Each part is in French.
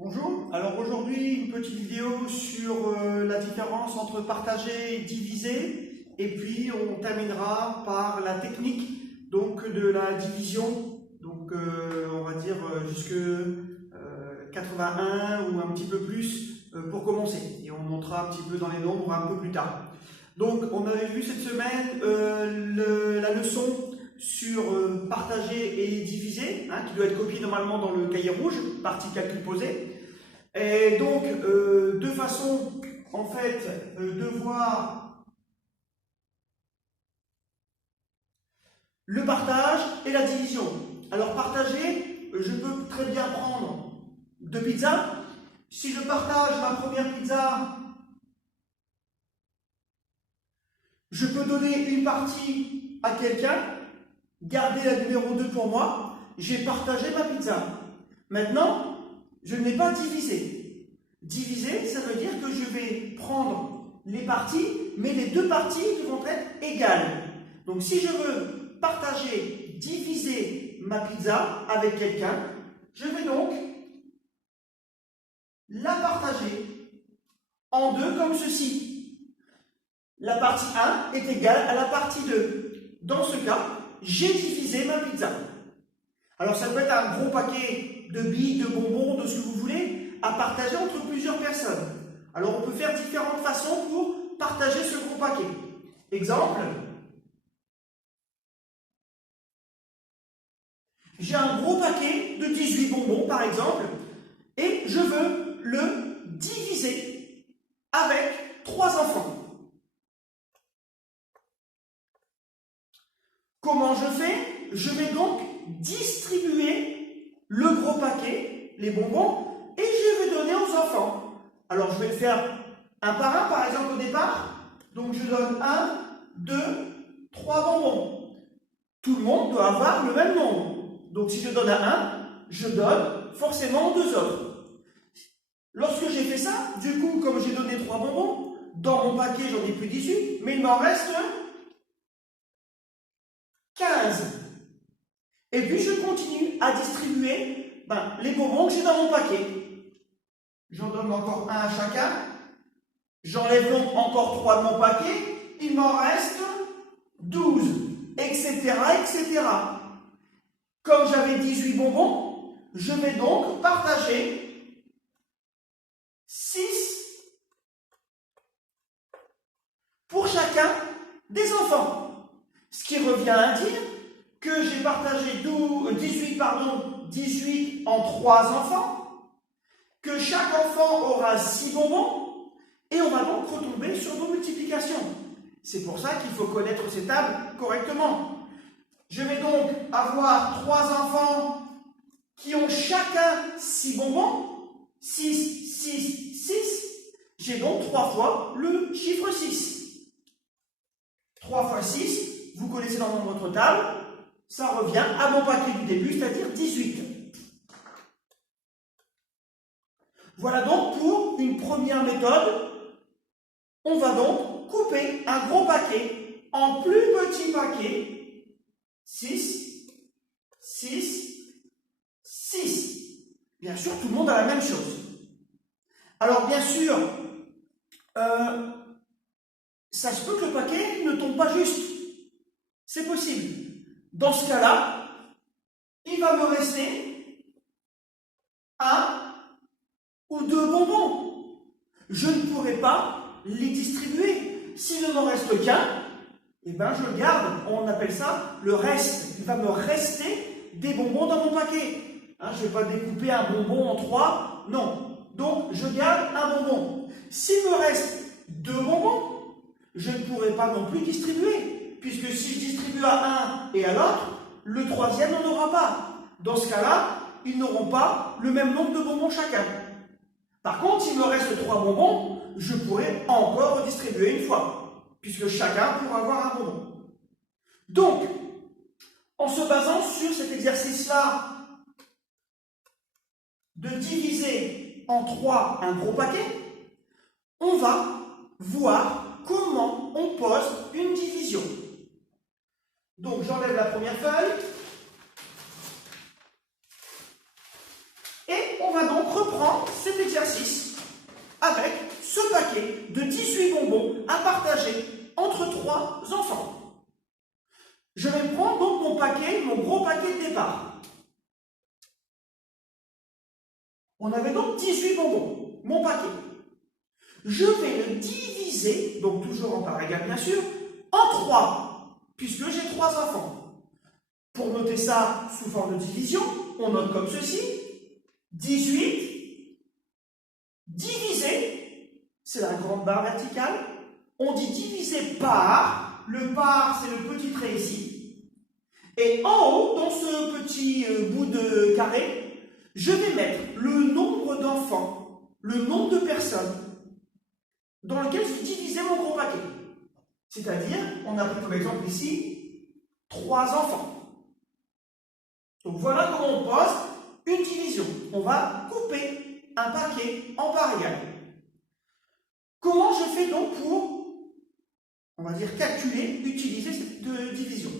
Bonjour, alors aujourd'hui une petite vidéo sur la différence entre partager et diviser, et puis on terminera par la technique donc de la division, donc on va dire jusque 81 ou un petit peu plus pour commencer, et on montera un petit peu dans les nombres un peu plus tard. Donc on avait vu cette semaine la leçon sur partager et diviser, qui doit être copiée normalement dans le cahier rouge, partie calcul posé. Et donc, deux façons en fait de voir le partage et la division. Alors partager, je peux très bien prendre deux pizzas. Si je partage ma première pizza, je peux donner une partie à quelqu'un, garder la numéro 2 pour moi, j'ai partagé ma pizza. Maintenant, je n'ai pas divisé. Diviser, ça veut dire que je vais prendre les parties, mais les deux parties devront être égales. Donc si je veux partager, diviser ma pizza avec quelqu'un, je vais donc la partager en deux comme ceci. La partie 1 est égale à la partie 2. Dans ce cas, j'ai divisé ma pizza. Alors ça peut être un gros paquet de billes, de bonbons, de ce que vous voulez, à partager entre plusieurs personnes. Alors on peut faire différentes façons pour partager ce gros paquet. Exemple, j'ai un gros paquet de 18 bonbons par exemple, et je veux le diviser avec 3 enfants. Comment je fais? Je vais donc distribuer le gros paquet, les bonbons, et je vais donner aux enfants. Alors je vais le faire un par un, par exemple au départ. Donc je donne 1, 2, 3 bonbons. Tout le monde doit avoir le même nombre. Donc si je donne à un, je donne forcément aux deux autres. Lorsque j'ai fait ça, du coup, comme j'ai donné 3 bonbons, dans mon paquet j'en ai plus 18, mais il m'en reste 15. Et puis je continue à distribuer les bonbons que j'ai dans mon paquet. J'en donne encore un à chacun. J'enlève donc encore 3 de mon paquet. Il m'en reste 12, etc., etc. Comme j'avais 18 bonbons, je vais donc partager 6 pour chacun des enfants. Ce qui revient à dire que j'ai partagé 18 en 3 enfants, que chaque enfant aura 6 bonbons, et on va donc retomber sur nos multiplications. C'est pour ça qu'il faut connaître ces tables correctement. Je vais donc avoir 3 enfants qui ont chacun 6 bonbons, 6, 6, 6. J'ai donc 3 fois le chiffre 6. 3 fois 6, vous connaissez dans votre table, ça revient à mon paquet du début, c'est-à-dire 18. Voilà donc pour une première méthode. On va donc couper un gros paquet en plus petits paquets. 6, 6, 6. Bien sûr, tout le monde a la même chose. Alors, bien sûr, ça se peut que le paquet ne tombe pas juste. C'est possible. Dans ce cas-là, il va me rester 1 ou 2 bonbons. Je ne pourrai pas les distribuer. S'il ne m'en reste qu'un, je le garde. On appelle ça le reste. Il va me rester des bonbons dans mon paquet. Je ne vais pas découper un bonbon en 3. Non. Donc, je garde un bonbon. S'il me reste 2 bonbons, je ne pourrai pas non plus distribuer. Puisque si je distribue à un et à l'autre, le troisième n'en aura pas. Dans ce cas-là, ils n'auront pas le même nombre de bonbons chacun. Par contre, s'il me reste 3 bonbons, je pourrai encore redistribuer une fois, puisque chacun pourra avoir un bonbon. Donc, en se basant sur cet exercice-là de diviser en 3 un gros paquet, on va voir comment on pose une division. Donc, j'enlève la première feuille. Et on va donc reprendre cet exercice avec ce paquet de 18 bonbons à partager entre 3 enfants. Je vais prendre donc mon paquet, mon gros paquet de départ. On avait donc 18 bonbons, mon paquet. Je vais le diviser, donc toujours en part égale bien sûr, en 3, puisque j'ai 3 enfants. Pour noter ça sous forme de division, on note comme ceci, 18 divisé, c'est la grande barre verticale, on dit divisé par, le par c'est le petit trait ici, et en haut, dans ce petit bout de carré, je vais mettre le nombre d'enfants, le nombre de personnes dans lequel je vais diviser mon gros paquet. C'est-à-dire, on a pris comme exemple ici, 3 enfants. Donc voilà comment on pose une division. On va couper un paquet en parts égales. Comment je fais donc pour, on va dire, calculer, utiliser cette division?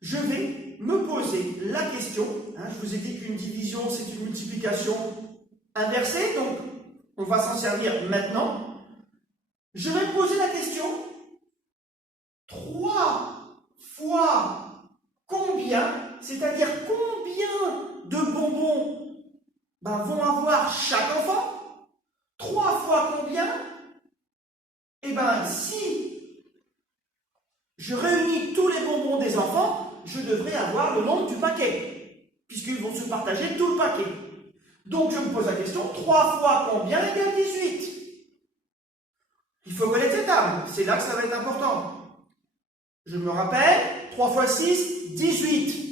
Je vais me poser la question, je vous ai dit qu'une division c'est une multiplication inversée, donc on va s'en servir maintenant. Je vais me poser la question, 3 fois combien, c'est-à-dire combien de bonbons vont avoir chaque enfant? 3 fois combien? Eh bien, si je réunis tous les bonbons des enfants, je devrais avoir le nombre du paquet, puisqu'ils vont se partager tout le paquet. Donc je me pose la question, 3 fois combien égale 18? Il faut connaître cette arme, c'est là que ça va être important. Je me rappelle, 3 fois 6, 18.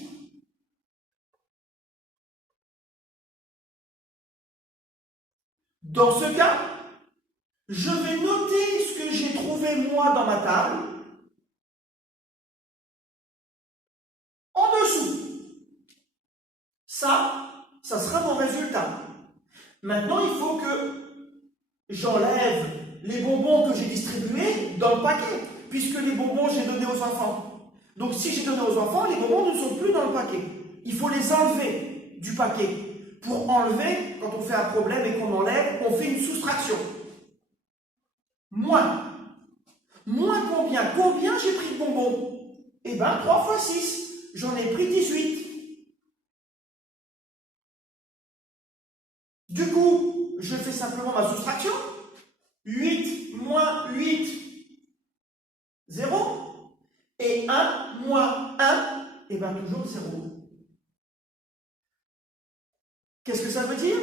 Dans ce cas, je vais noter ce que j'ai trouvé moi dans ma table en dessous. Ça sera mon résultat. Maintenant, il faut que j'enlève les bonbons que j'ai distribués dans le paquet, puisque les bonbons, j'ai donné aux enfants. Donc, si j'ai donné aux enfants, les bonbons ne sont plus dans le paquet. Il faut les enlever du paquet. Pour enlever, quand on fait un problème et qu'on enlève, on fait une soustraction. Moins. Moins combien? Combien j'ai pris de bonbons? Eh bien, 3 fois 6. J'en ai pris 18. Du coup, je fais simplement ma soustraction. 8 moins 8, 0. Et 1 moins 1, et bien toujours 0. Qu'est-ce que ça veut dire?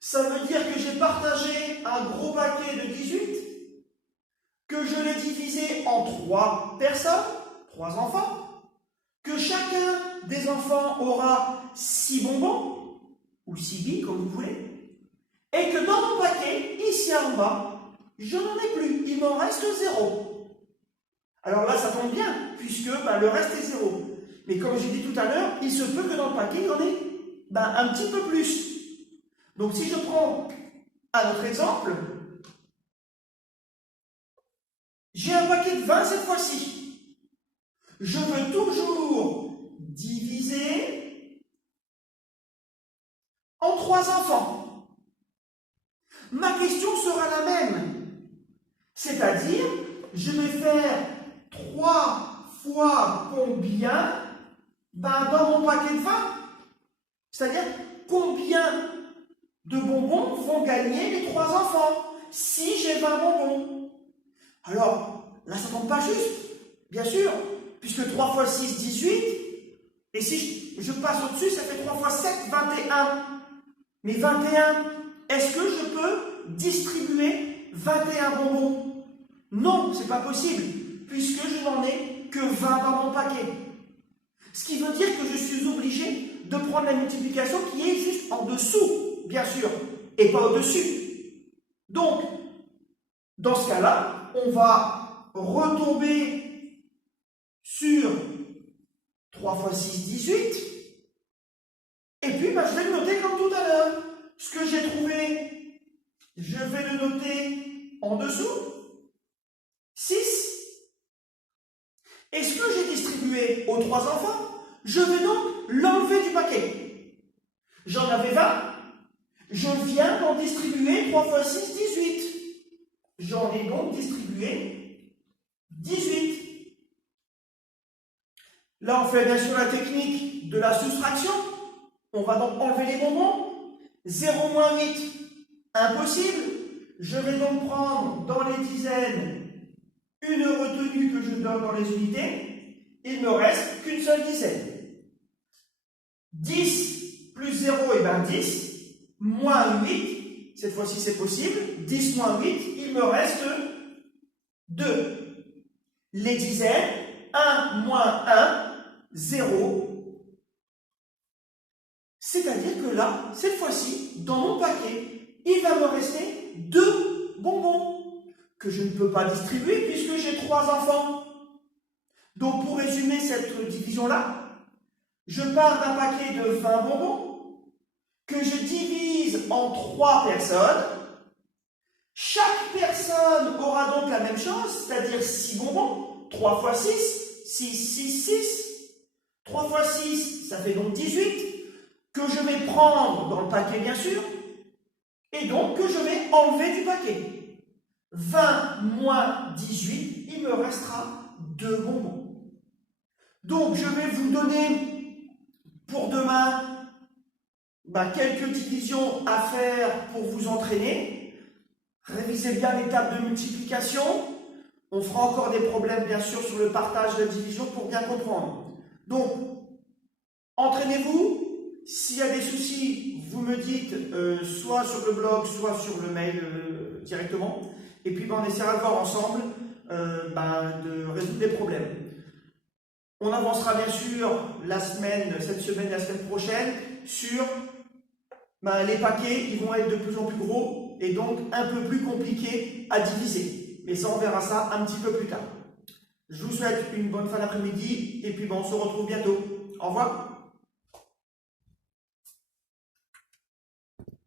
Ça veut dire que j'ai partagé un gros paquet de 18, que je l'ai divisé en 3 personnes, 3 enfants, que chacun des enfants aura 6 bonbons, ou 6 billes comme vous voulez, et que dans mon paquet, ici en bas, je n'en ai plus, il m'en reste 0. Alors là, ça tombe bien, puisque le reste est 0. Mais comme j'ai dit tout à l'heure, il se peut que dans le paquet, il y en ait un petit peu plus. Donc si je prends un autre exemple, j'ai un paquet de 20 cette fois-ci. Je veux toujours diviser en 3 enfants. Ma question sera la même. C'est-à-dire, je vais faire 3 fois combien dans mon paquet de 20. C'est-à-dire, combien de bonbons vont gagner les 3 enfants si j'ai 20 bonbons? Alors, là, ça ne tombe pas juste, bien sûr, puisque 3 fois 6, 18, et si je passe au-dessus, ça fait 3 fois 7, 21. Mais 21, est-ce que je peux distribuer 21 bonbons? Non, ce n'est pas possible, puisque je n'en ai que 20 dans mon paquet. Ce qui veut dire que je suis obligé de prendre la multiplication qui est juste en dessous, bien sûr, et pas au-dessus. Donc, dans ce cas-là, on va retomber sur 3 fois 6, 18. Et puis, je vais le noter comme tout à l'heure. Ce que j'ai trouvé, je vais le noter en dessous. 6. Et ce que j'ai distribué aux 3 enfants, je vais donc l'enlever du paquet. J'en avais 20, Je viens d'en distribuer 3 fois 6, 18. J'en ai donc distribué 18. Là, on fait bien sûr la technique de la soustraction. On va donc enlever les bonbons. 0 moins 8, impossible. Je vais donc prendre dans les dizaines une retenue que je donne dans les unités. Il ne me reste qu'une seule dizaine. 10 plus 0, et bien 10. Moins 8, cette fois-ci c'est possible. 10 moins 8, il me reste 2. Les dizaines, 1 moins 1, 0. C'est-à-dire que là, cette fois-ci, dans mon paquet, il va me rester 2 bonbons que je ne peux pas distribuer puisque j'ai 3 enfants. Donc pour résumer cette division-là, je pars d'un paquet de 20 bonbons que je divise en 3 personnes. Chaque personne aura donc la même chose, c'est-à-dire 6 bonbons. 3 fois 6, 6, 6, 6. 3 fois 6, ça fait donc 18, que je vais prendre dans le paquet bien sûr, et donc que je vais enlever du paquet. 20 moins 18, il me restera 2 bonbons. Donc je vais vous donner pour demain quelques divisions à faire pour vous entraîner. Révisez bien les tables de multiplication. On fera encore des problèmes bien sûr sur le partage de la division pour bien comprendre. Donc, entraînez-vous. S'il y a des soucis, vous me dites soit sur le blog, soit sur le mail directement. Et puis on essaiera de voir ensemble de résoudre les problèmes. On avancera bien sûr cette semaine, la semaine prochaine, sur les paquets. Ils vont être de plus en plus gros et donc un peu plus compliqués à diviser. Mais ça, on verra ça un petit peu plus tard. Je vous souhaite une bonne fin d'après-midi et puis on se retrouve bientôt. Au revoir.